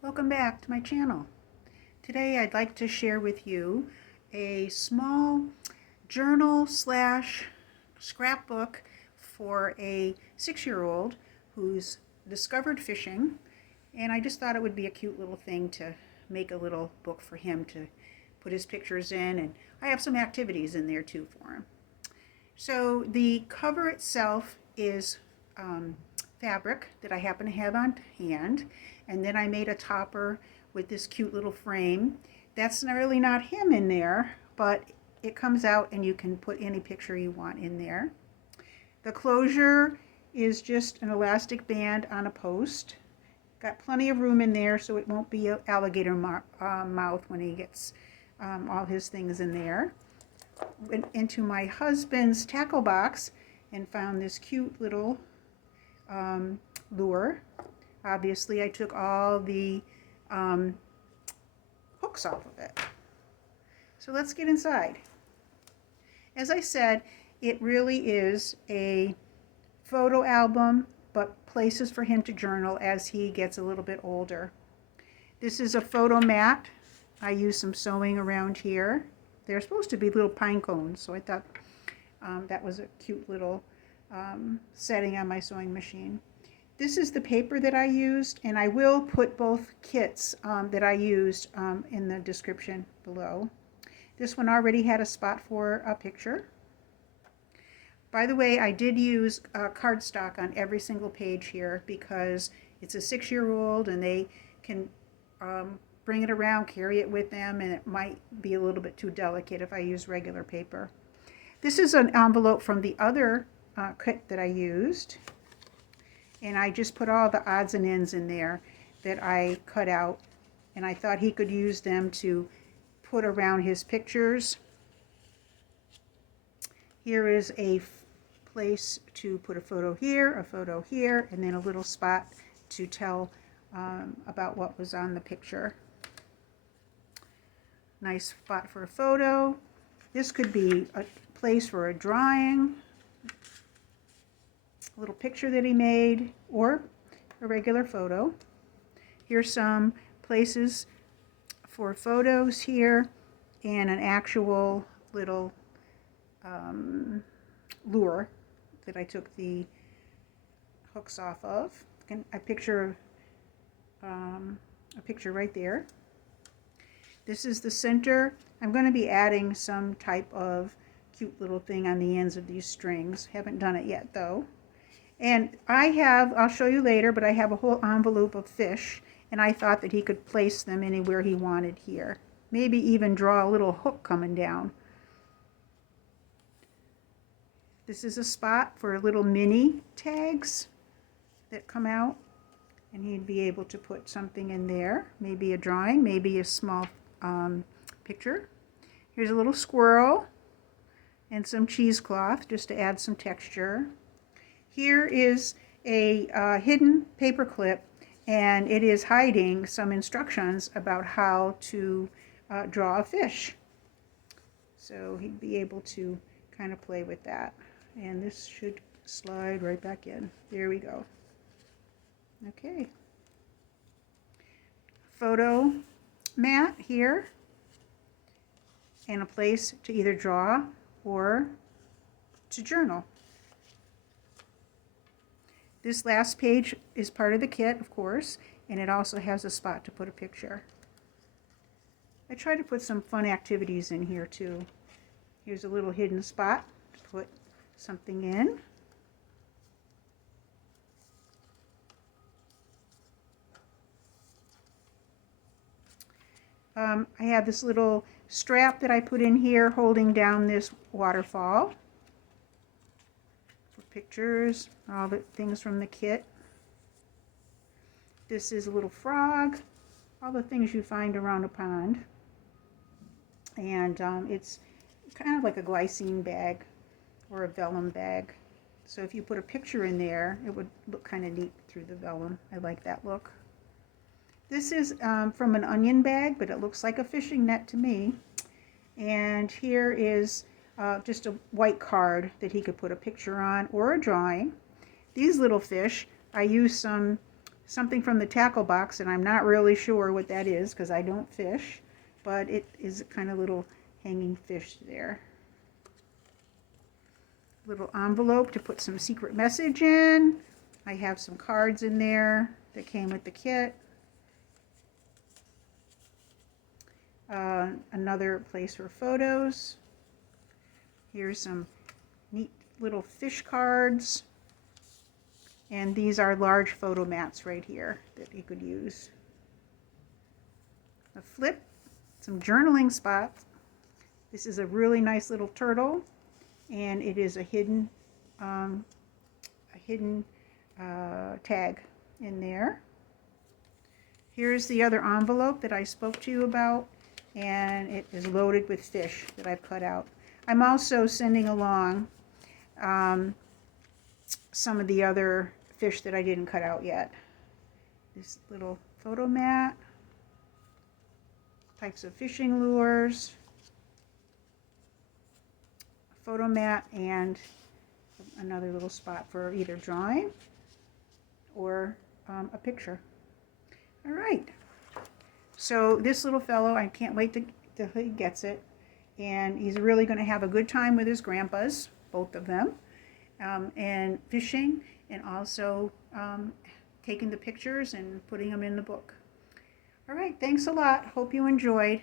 Welcome back to my channel. Today I'd like to share with you a small journal slash scrapbook for a 6-year-old who's discovered fishing, and I just thought it would be a cute little thing to make a little book for him to put his pictures in, and I have some activities in there too for him. So the cover itself is fabric that I happen to have on hand, and then I made a topper with this cute little frame. That's really not him in there, but it comes out and you can put any picture you want in there. The closure is just an elastic band on a post. Got plenty of room in there so it won't be an alligator mouth when he gets all his things in there. Went into my husband's tackle box and found this cute little lure. Obviously I took all the hooks off of it. So let's get inside. As I said, it really is a photo album, but places for him to journal as he gets a little bit older. This is a photo mat. I used some sewing around here. They're supposed to be little pine cones, so I thought that was a cute little setting on my sewing machine. This is the paper that I used, and I will put both kits that I used in the description below. This one already had a spot for a picture. By the way, I did use cardstock on every single page here because it's a 6-year-old and they can bring it around, carry it with them, and it might be a little bit too delicate if I use regular paper. This is an envelope from the other kit that I used, and I just put all the odds and ends in there that I cut out, and I thought he could use them to put around his pictures. Here is a place to put a photo here, and then a little spot to tell about what was on the picture. Nice spot for a photo. This could be a place for a drawing, a little picture that he made, or a regular photo. Here's some places for photos here, and an actual little lure that I took the hooks off of. I picture a picture right there. This is the center. I'm going to be adding some type of cute little thing on the ends of these strings. Haven't done it yet though. And I'll show you later, but I have a whole envelope of fish, and I thought that he could place them anywhere he wanted here. Maybe even draw a little hook coming down. This is a spot for little mini tags that come out, and he'd be able to put something in there. Maybe a drawing, maybe a small picture. Here's a little squirrel and some cheesecloth just to add some texture. Here is a hidden paper clip, and it is hiding some instructions about how to draw a fish. So he'd be able to kind of play with that. And this should slide right back in. There we go. Okay. Photo mat here, and a place to either draw or to journal. This last page is part of the kit, of course, and it also has a spot to put a picture. I try to put some fun activities in here too. Here's a little hidden spot to put something in. I have this little strap that I put in here holding down this waterfall for pictures, all the things from the kit. This is a little frog, all the things you find around a pond. And it's kind of like a glycine bag or a vellum bag. So if you put a picture in there, it would look kind of neat through the vellum. I like that look. This is from an onion bag, but it looks like a fishing net to me. And here is just a white card that he could put a picture on or a drawing. These little fish, I used some something from the tackle box, and I'm not really sure what that is because I don't fish, but it is a kind of little hanging fish there. Little envelope to put some secret message in. I have some cards in there that came with the kit. Another place for photos. Here's some neat little fish cards. And these are large photo mats right here that you could use. A flip, some journaling spots. This is a really nice little turtle, and it is a hidden tag in there. Here's the other envelope that I spoke to you about, and it is loaded with fish that I've cut out. I'm also sending along some of the other fish that I didn't cut out yet. This little photo mat, types of fishing lures, a photo mat, and another little spot for either drawing or a picture. All right, so this little fellow, I can't wait till he gets it, and he's really going to have a good time with his grandpas, both of them, and fishing, and also taking the pictures and putting them in the book. All right, thanks a lot. Hope you enjoyed.